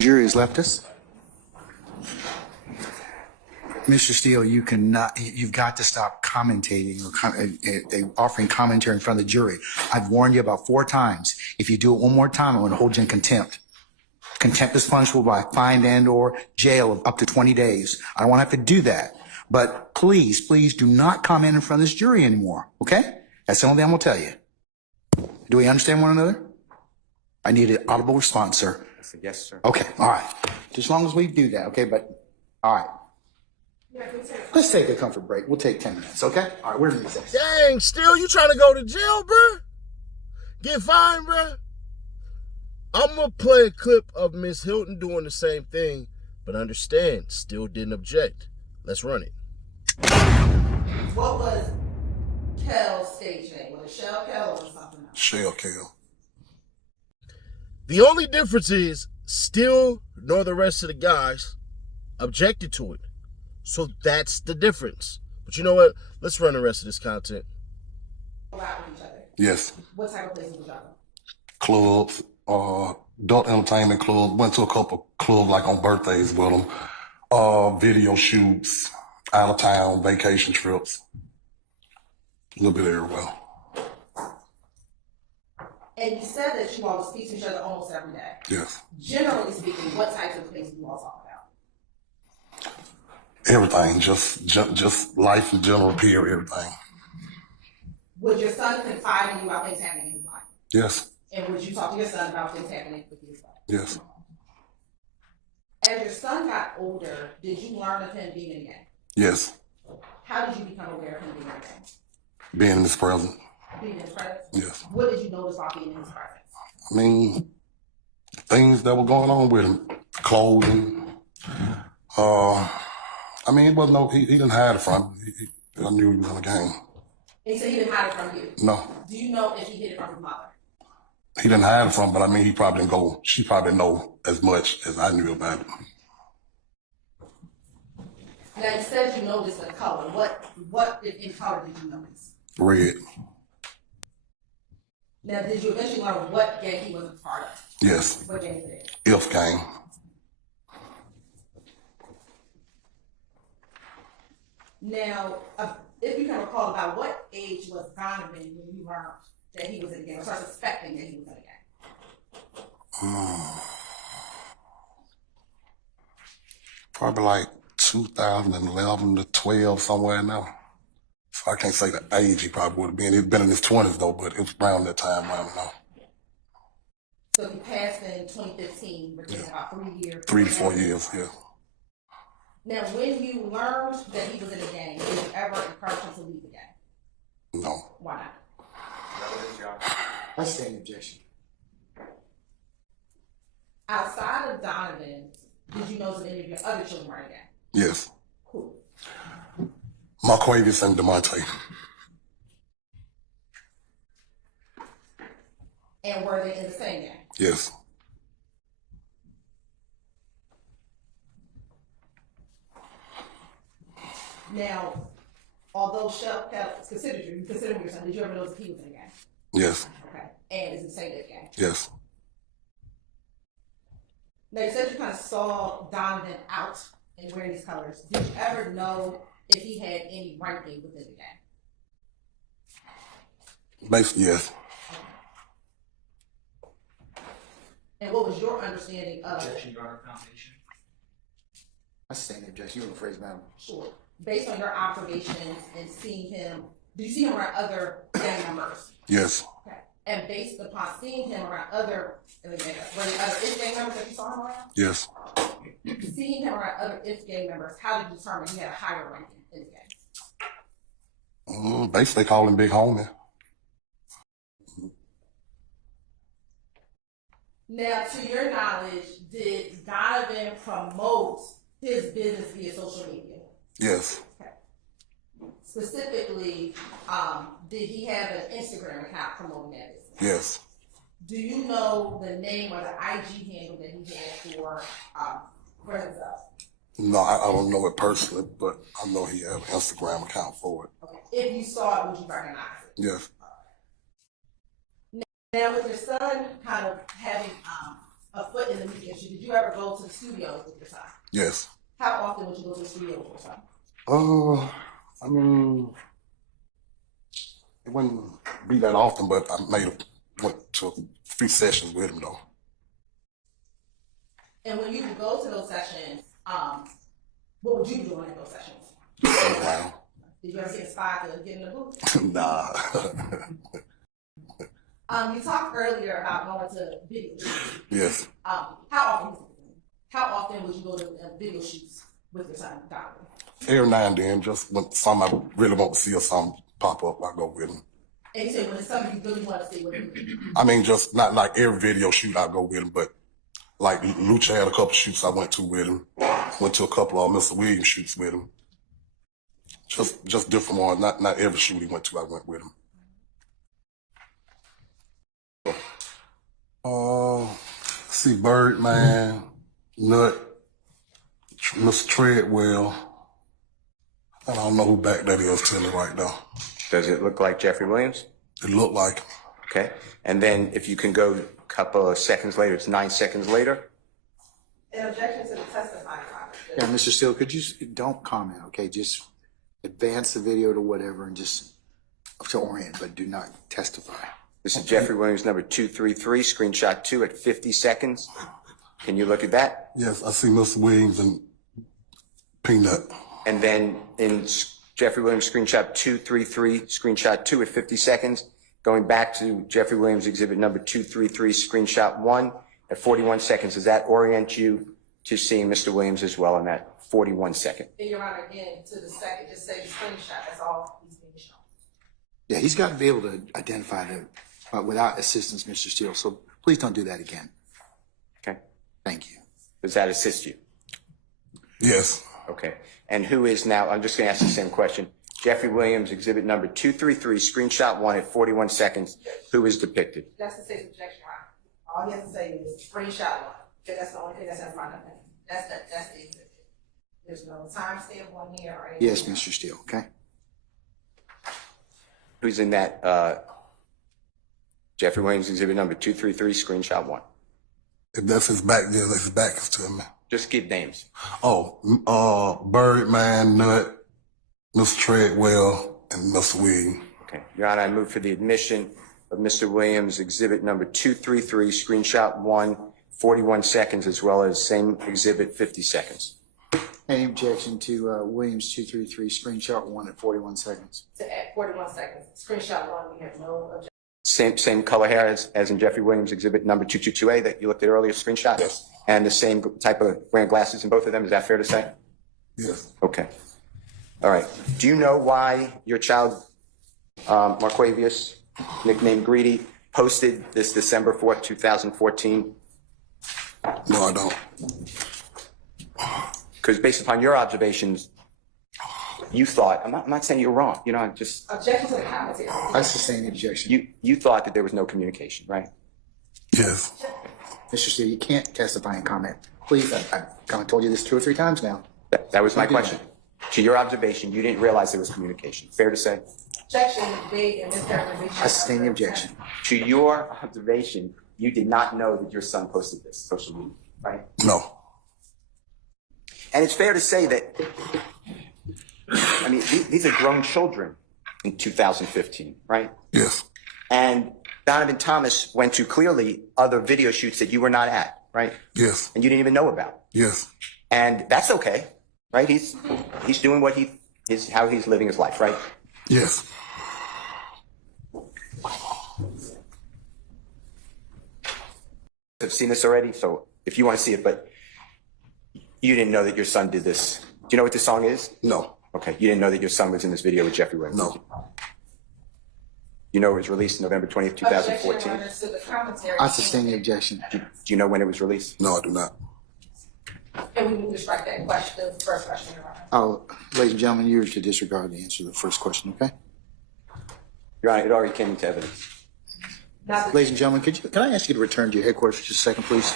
Jury has left us. Mr. Steele, you've got to stop commentating or offering commentary in front of the jury. I've warned you about 4 times. If you do it one more time, I'm going to hold you in contempt. Contempt is punishable by fine and/or jail of up to 20 days. I don't want to have to do that. But please, please do not comment in front of this jury anymore, okay? That's the only thing I'm going to tell you. Do we understand one another? I need an audible response, sir. Yes, sir. Okay, all right. Just as long as we do that, okay? But, all right. Let's take a comfort break. We'll take 10 minutes, okay? All right, we're in recess. Dang, Steele, you trying to go to jail, bruh? Get fined, bruh? I'm going to play a clip of Miss Hilton doing the same thing, but understand, Steele didn't object. Let's run it. What was Kel's stage name? Was it Shell Kel or something else? Shell Kel. The only difference is Steele nor the rest of the guys objected to it. So that's the difference. But you know what? Let's run the rest of this content. Out with each other. Yes. What type of places was y'all? Clubs, adult entertainment club. Went to a couple clubs like on birthdays with them. Video shoots, out of town, vacation trips. A little bit everywhere. And you said that you all speak to each other almost every day. Yes. Generally speaking, what types of things do you all talk about? Everything, just life in general, period, everything. Would your son confide in you about things happening in his life? Yes. And would you talk to your son about things happening with his life? Yes. As your son got older, did you learn of him being in a gang? Yes. How did you become aware of him being in a gang? Being in this present. Being in his presence? Yes. What did you notice about being in his presence? I mean, things that were going on with him, clothing. I mean, it wasn't no, he didn't hide it from me. I knew he was in the game. And so he didn't hide it from you? No. Do you know if he hid it from his mother? He didn't hide it from, but I mean, he probably didn't go, she probably didn't know as much as I knew about it. Now you said you noticed the color. What in color did you notice? Red. Now did you eventually learn what gang he was a part of? Yes. What gang is it? If gang. Now, if you can recall, about what age was Donovan when you learned that he was in a gang, or started suspecting that he was in a gang? Probably like 2011 to 12, somewhere in there. So I can't say the age he probably would have been. He'd been in his 20s though, but it was around that time, I don't know. So he passed in 2015, which is about 3 years. 3 to 4 years, yeah. Now, when you learned that he was in a gang, did you ever encourage him to leave the gang? No. Why not? I stand objection. Outside of Donovan, did you know that any of your other children were in a gang? Yes. Who? Marquavius and DeMonte. And were they in the same gang? Yes. Now, although Shell considered you consider him your son, did you ever know that he was in a gang? Yes. Okay. And is it the same gang? Yes. Now, you said you kind of saw Donovan out and wearing these colors. Did you ever know if he had any ranking within the gang? Basically, yes. And what was your understanding of Objection, Your Honor, foundation. I stand objection. You want to phrase, madam? Sure. Based on your observations and seeing him, did you see him around other gang members? Yes. Okay. And based upon seeing him around other, were there other IF gang members that you saw him around? Yes. Seeing him around other IF gang members, how did you determine he had a higher ranking in the gang? Basically, they call him Big Homie. Now, to your knowledge, did Donovan promote his business via social media? Yes. Okay. Specifically, did he have an Instagram account promoting that business? Yes. Do you know the name or the IG handle that he had for himself? No, I don't know it personally, but I know he has an Instagram account for it. Okay. If you saw it, would you recognize it? Yes. Now, with your son kind of having a foot in the media shoot, did you ever go to the studio with your son? Yes. How often would you go to the studio with your son? I mean, it wouldn't be that often, but I went to a few sessions with him though. And when you would go to those sessions, what would you do in those sessions? Stand around. Did you ever get inspired to get in the booth? Nah. You talked earlier about going to video shoots. Yes. How often would you go to video shoots with your son, Donovan? Every now and then, just when something I really want to see or something pop up, I go with him. And you say when it's something you really want to see, what do you do? I mean, just not like every video shoot I go with him, but like Lucha had a couple shoots I went to with him. Went to a couple of Mr. Williams shoots with him. Just different ones. Not every shoot he went to, I went with him. See Birdman, Nut, Mr. Treadwell. I don't know who back that is to me right now. Does it look like Jeffrey Williams? It looked like him. Okay. And then if you can go a couple of seconds later, it's 9 seconds later. An objection to the testifying comment. Yeah, Mr. Steele, could you don't comment, okay? Just advance the video to whatever and just to orient, but do not testify. This is Jeffrey Williams, number 233, screenshot 2 at 50 seconds. Can you look at that? Yes, I see Mr. Williams and Peanut. And then in Jeffrey Williams, screenshot 233, screenshot 2 at 50 seconds, going back to Jeffrey Williams, exhibit number 233, screenshot 1 at 41 seconds. Does that orient you to seeing Mr. Williams as well in that 41 second? And Your Honor, again, to the second, just say the screenshot, that's all he's being shown. Yeah, he's got to be able to identify the without assistance, Mr. Steele. So please don't do that again. Okay. Thank you. Does that assist you? Yes. Okay. And who is now, I'm just going to ask the same question. Jeffrey Williams, exhibit number 233, screenshot 1 at 41 seconds. Who is depicted? That's the state's objection, Your Honor. All he has to say is screenshot 1. Because that's the only thing that's in front of him. That's the exhibit. There's no timestamp on here or anything. Yes, Mr. Steele, okay? Who's in that, Jeffrey Williams, exhibit number 233, screenshot 1. If that's his back, yeah, his back is to me. Just give names. Oh, Birdman, Nut, Mr. Treadwell, and Mr. Williams. Okay. Your Honor, I move for the admission of Mr. Williams, exhibit number 233, screenshot 1, 41 seconds, as well as same exhibit, 50 seconds. Any objection to Williams 233 screenshot 1 at 41 seconds? At 41 seconds. Screenshot 1, we have no objection. Same color hair as in Jeffrey Williams, exhibit number 222A that you looked at earlier, screenshot? Yes. And the same type of wearing glasses in both of them, is that fair to say? Yes. Okay. All right. Do you know why your child, Marquavius, nicknamed Greedy, posted this December 4th, 2014? No, I don't. Because based upon your observations, you thought, I'm not saying you're wrong, you know, just, Objection to the commentary. I sustain the objection. you thought that there was no communication, right? Yes. Mr. Steele, you can't testify and comment. Please, I've kind of told you this 2 or 3 times now. That was my Don't do question. To your observation, you didn't realize there was communication. Fair to say? Objection vague and mischaracterization. I sustain the objection. To your observation, you did not know that your son posted this social media, right? No. And it's fair to say that, I mean, these are grown children in 2015, right? Yes. And Donovan Thomas went to clearly other video shoots that you were not at, right? Yes. And you didn't even know about. Yes. And that's okay, right? He's doing what how he's living his life, right? Yes. I've seen this already, so if you want to see it, but you didn't know that your son did this. Do you know what this song is? No. Okay, you didn't know that your son was in this video with Jeffrey Williams? No. You know it was released November 20th, 2014? Objection, Your Honor, to the commentary. I sustain the objection. Do you know when it was released? No, I do not. And we need to strike that question, the first question, Your Honor. Oh, ladies and gentlemen, you're to disregard the answer to the first question, okay? Your Honor, it already came into evidence. Not the Ladies and gentlemen, can I ask you to return to your headquarters for just a second, please?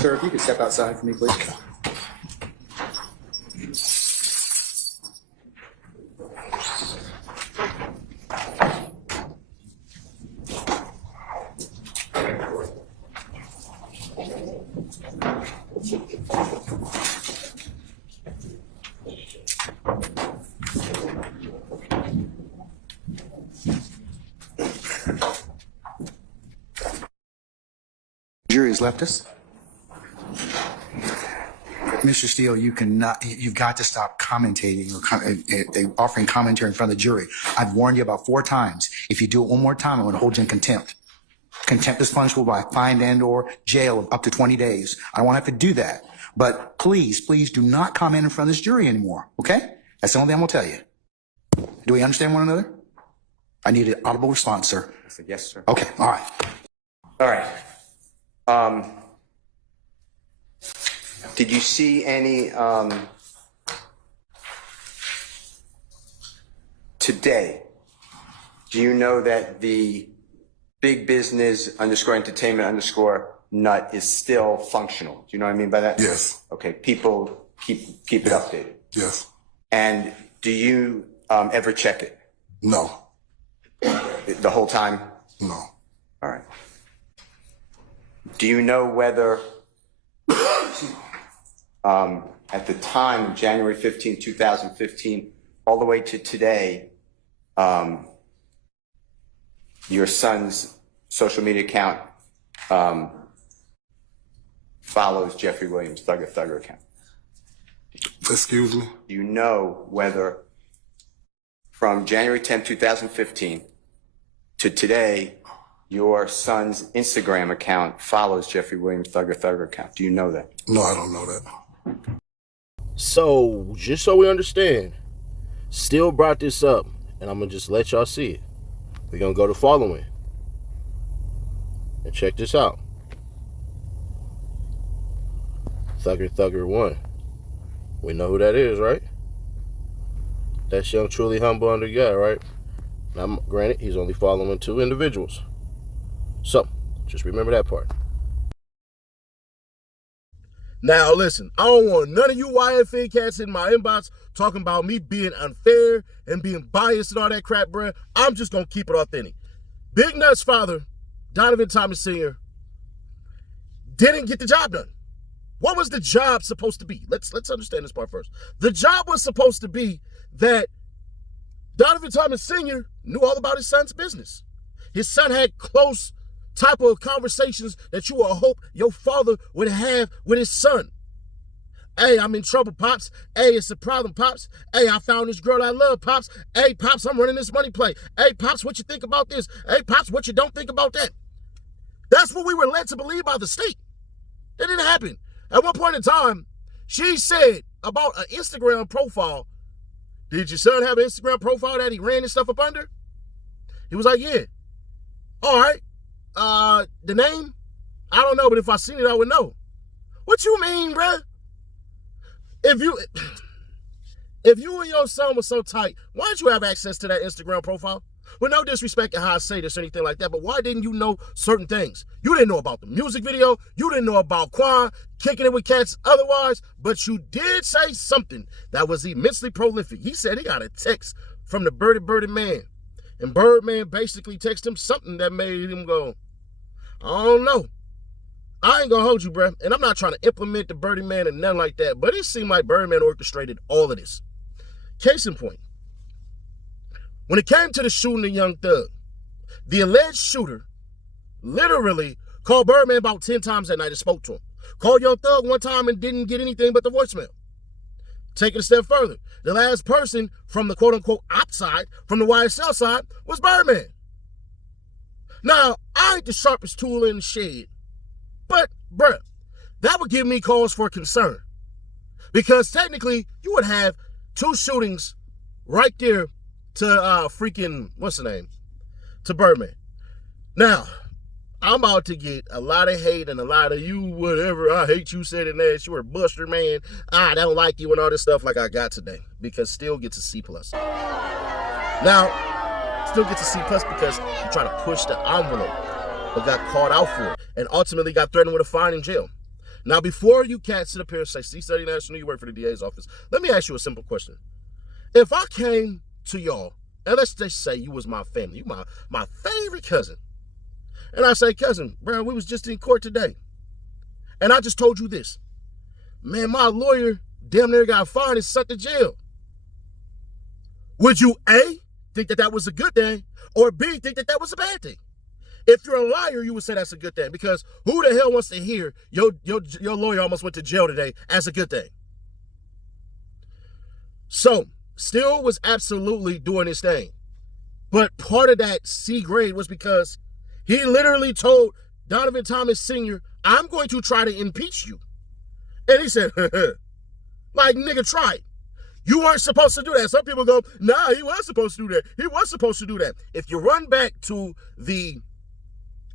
Sir, if you could step outside for me, please. Jury has left us. Mr. Steele, you've got to stop commentating or offering commentary in front of the jury. I've warned you about 4 times. If you do it one more time, I'm going to hold you in contempt. Contempt is punishable by fine and/or jail of up to 20 days. I don't want to have to do that. But please do not comment in front of this jury anymore, okay? That's the only thing I'm going to tell you. Do we understand one another? I need an audible response, sir. I said, yes, sir. Okay, all right. All right. Did you see any, today, do you know that the big business _entertainment _nut is still functional? Do you know what I mean by that? Yes. Okay, people keep it updated. Yes. And do you ever check it? No. The whole time? No. All right. Do you know whether at the time of January 15, 2015, all the way to today, your son's social media account follows Jeffrey Williams' Thugger account? Excuse me? Do you know whether from January 10, 2015 to today, your son's Instagram account follows Jeffrey Williams' Thugger account? Do you know that? No, I don't know that. So, just so we understand, Steele brought this up, and I'm going to just let y'all see it. We're going to go to following. And check this out. Thugger 1. We know who that is, right? That's young, truly humble under guy, right? Now, granted, he's only following 2 individuals. So, just remember that part. Now, listen, I don't want none of you YFA cats in my inbox talking about me being unfair and being biased and all that crap, bruh. I'm just going to keep it authentic. Big Nut's father, Donovan Thomas Sr., didn't get the job done. What was the job supposed to be? Let's understand this part first. The job was supposed to be that Donovan Thomas Sr. knew all about his son's business. His son had close type of conversations that you would hope your father would have with his son. Hey, I'm in trouble, Pops. Hey, it's a problem, Pops. Hey, I found this girl I love, Pops. Hey, Pops, I'm running this money play. Hey, Pops, what you think about this? Hey, Pops, what you don't think about that? That's what we were led to believe by the state. That didn't happen. At one point in time, she said about an Instagram profile, did your son have an Instagram profile that he ran his stuff up under? He was like, yeah. All right. The name? I don't know, but if I seen it, I would know. What you mean, bruh? If you and your son were so tight, why didn't you have access to that Instagram profile? With no disrespect to how I say this or anything like that, but why didn't you know certain things? You didn't know about the music video. You didn't know about Quan kicking it with cats otherwise, but you did say something that was immensely prolific. He said he got a text from the Birdie man. And Birdman basically texted him something that made him go, I don't know. I ain't gonna hold you, bruh. And I'm not trying to implement the Birdie man and nothing like that, but it seemed like Birdman orchestrated all of this. Case in point, when it came to the shooting of Young Thug, the alleged shooter literally called Birdman about 10 times that night and spoke to him. Called Young Thug one time and didn't get anything but the voicemail. Take it a step further. The last person from the quote-unquote op side, from the YSL side, was Birdman. Now, I ain't the sharpest tool in the shed, but, bruh, that would give me cause for concern. Because technically, you would have 2 shootings right there to to Birdman. Now, I'm about to get a lot of hate and a lot of you, whatever, I hate you said it that, you're a buster, man. I don't like you and all this stuff like I got today. Because Steele gets a C+. Now, Steele gets a C+ because he tried to push the envelope, but got called out for it, and ultimately got threatened with a fine in jail. Now, before you cats sit up here and say, C-Study National, you work for the DA's office, let me ask you a simple question. If I came to y'all, and let's just say you was my family, you my favorite cousin, and I say, cousin, bro, we was just in court today. And I just told you this. Man, my lawyer damn near got fined and sent to jail. Would you A, think that that was a good thing, or B, think that that was a bad thing? If you're a liar, you would say that's a good thing, because who the hell wants to hear your lawyer almost went to jail today as a good thing? So, Steele was absolutely doing his thing. But part of that C grade was because he literally told Donovan Thomas Sr., I'm going to try to impeach you. And he said, like, nigga, try it. You weren't supposed to do that. Some people go, nah, he was supposed to do that. He was supposed to do that. If you run back to the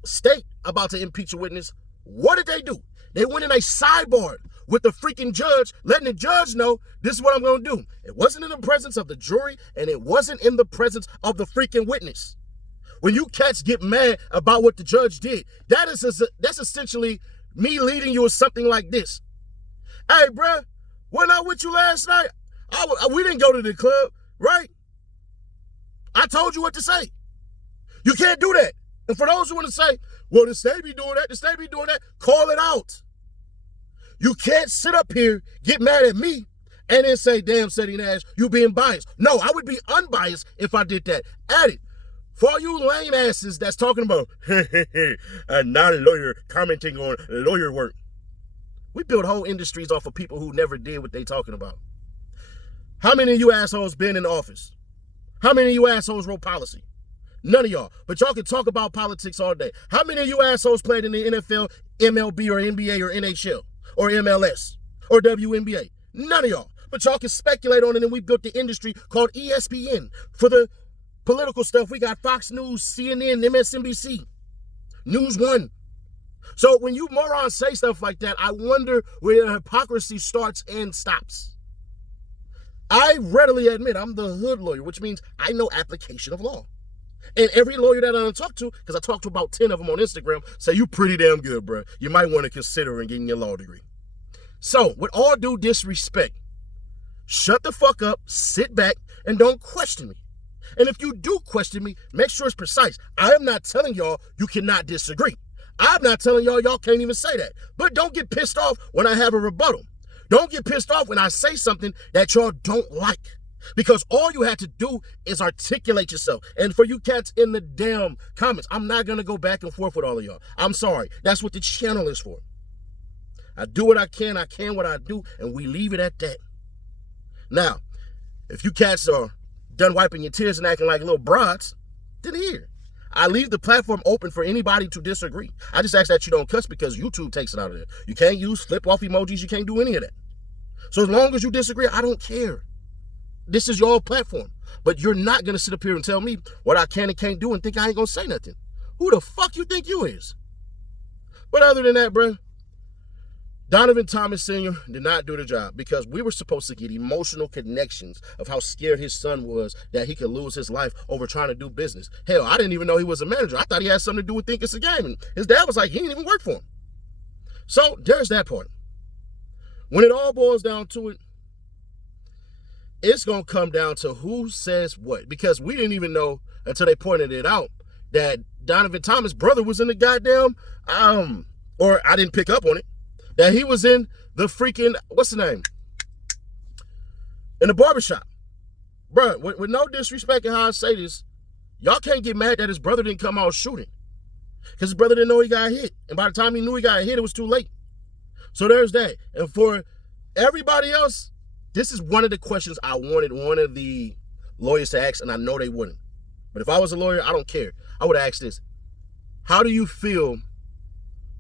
state about to impeach a witness, what did they do? They went in a sidebar with the freaking judge, letting the judge know this is what I'm going to do. It wasn't in the presence of the jury, and it wasn't in the presence of the freaking witness. When you cats get mad about what the judge did, that's essentially me leading you with something like this. Hey, bruh, wasn't I with you last night? We didn't go to the club, right? I told you what to say. You can't do that. And for those who want to say, well, the state be doing that, call it out. You can't sit up here, get mad at me, and then say, damn, Seti Nash, you being biased. No, I would be unbiased if I did that. Add it. For all you lame asses that's talking about, I'm not a lawyer commenting on lawyer work. We build whole industries off of people who never did what they talking about. How many of you assholes been in office? How many of you assholes wrote policy? None of y'all. But y'all can talk about politics all day. How many of you assholes played in the NFL, MLB, or NBA, or NHL, or MLS, or WNBA? None of y'all. But y'all can speculate on it, and we built the industry called ESPN. For the political stuff, we got Fox News, CNN, MSNBC, News One. So when you morons say stuff like that, I wonder where the hypocrisy starts and stops. I readily admit I'm the hood lawyer, which means I know application of law. And every lawyer that I talk to, because I talked to about 10 of them on Instagram, say, you pretty damn good, bro. You might want to consider getting your law degree. So, with all due disrespect, shut the fuck up, sit back, and don't question me. And if you do question me, make sure it's precise. I am not telling y'all you cannot disagree. I'm not telling y'all can't even say that. But don't get pissed off when I have a rebuttal. Don't get pissed off when I say something that y'all don't like. Because all you had to do is articulate yourself. And for you cats in the damn comments, I'm not going to go back and forth with all of y'all. I'm sorry. That's what the channel is for. I do what I can what I do, and we leave it at that. Now, if you cats are done wiping your tears and acting like little broads, then here. I leave the platform open for anybody to disagree. I just ask that you don't cuss because YouTube takes it out of there. You can't use flip-off emojis. You can't do any of that. So as long as you disagree, I don't care. This is your platform. But you're not going to sit up here and tell me what I can and can't do and think I ain't going to say nothing. Who the fuck you think you is? But other than that, bruh, Donovan Thomas Sr. did not do the job because we were supposed to get emotional connections of how scared his son was that he could lose his life over trying to do business. Hell, I didn't even know he was a manager. I thought he had something to do with think it's a game. And his dad was like, he didn't even work for him. So there's that part. When it all boils down to it, it's going to come down to who says what. Because we didn't even know until they pointed it out that Donovan Thomas' brother was in the goddamn, or I didn't pick up on it, that he was in the freaking, what's the name? In the barbershop. Bruh, with no disrespect in how I say this, y'all can't get mad that his brother didn't come out shooting. Because his brother didn't know he got hit. And by the time he knew he got hit, it was too late. So there's that. And for everybody else, this is one of the questions I wanted one of the lawyers to ask, and I know they wouldn't. But if I was a lawyer, I don't care. I would ask this. How do you feel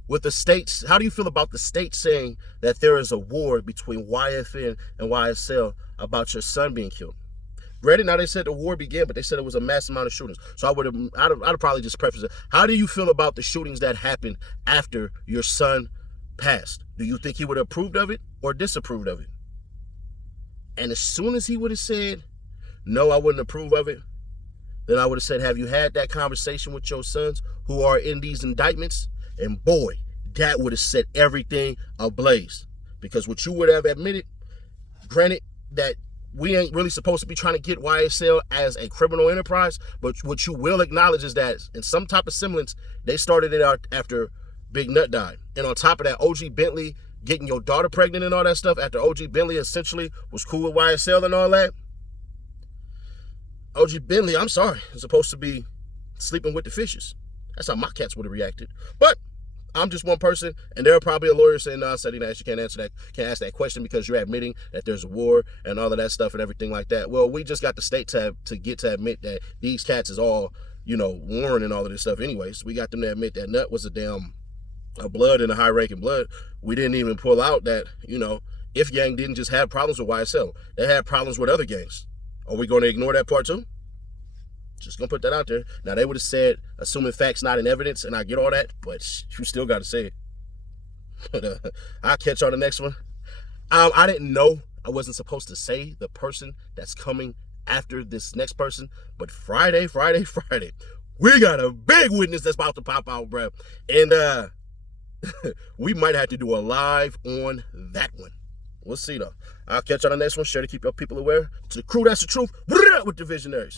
with the states? How do you feel about the state saying that there is a war between YFN and YSL about your son being killed? Granted, now they said the war began, but they said it was a mass amount of shootings. So I'd probably just preface it. How do you feel about the shootings that happened after your son passed? Do you think he would have approved of it or disapproved of it? And as soon as he would have said, no, I wouldn't approve of it, then I would have said, have you had that conversation with your sons who are in these indictments? And boy, that would have set everything ablaze. Because what you would have admitted, granted that we ain't really supposed to be trying to get YSL as a criminal enterprise, but what you will acknowledge is that in some type of semblance, they started it out after Big Nut died. And on top of that, OG Bentley getting your daughter pregnant and all that stuff after OG Bentley essentially was cool with YSL and all that. OG Bentley, I'm sorry, is supposed to be sleeping with the fishes. That's how my cats would have reacted. But I'm just one person, and there are probably a lawyer saying, no, Ceddy Nash, you can't answer that, can't ask that question because you're admitting that there's a war and all of that stuff and everything like that. Well, we just got the state to get to admit that these cats is all, warring and all of this stuff anyways. We got them to admit that Nut was a blood and a high-ranking blood. We didn't even pull out that, If Gang didn't just have problems with YSL. They had problems with other gangs. Are we going to ignore that part too? Just going to put that out there. Now, they would have said, assuming facts not in evidence, and I get all that, but you still got to say it. But I'll catch you on the next one. I didn't know I wasn't supposed to say the person that's coming after this next person, but Friday, we got a big witness that's about to pop out, bro. And we might have to do a live on that one. We'll see, though. I'll catch you on the next one. Sure to keep your people aware. To the crew, that's the truth. With the visionaries.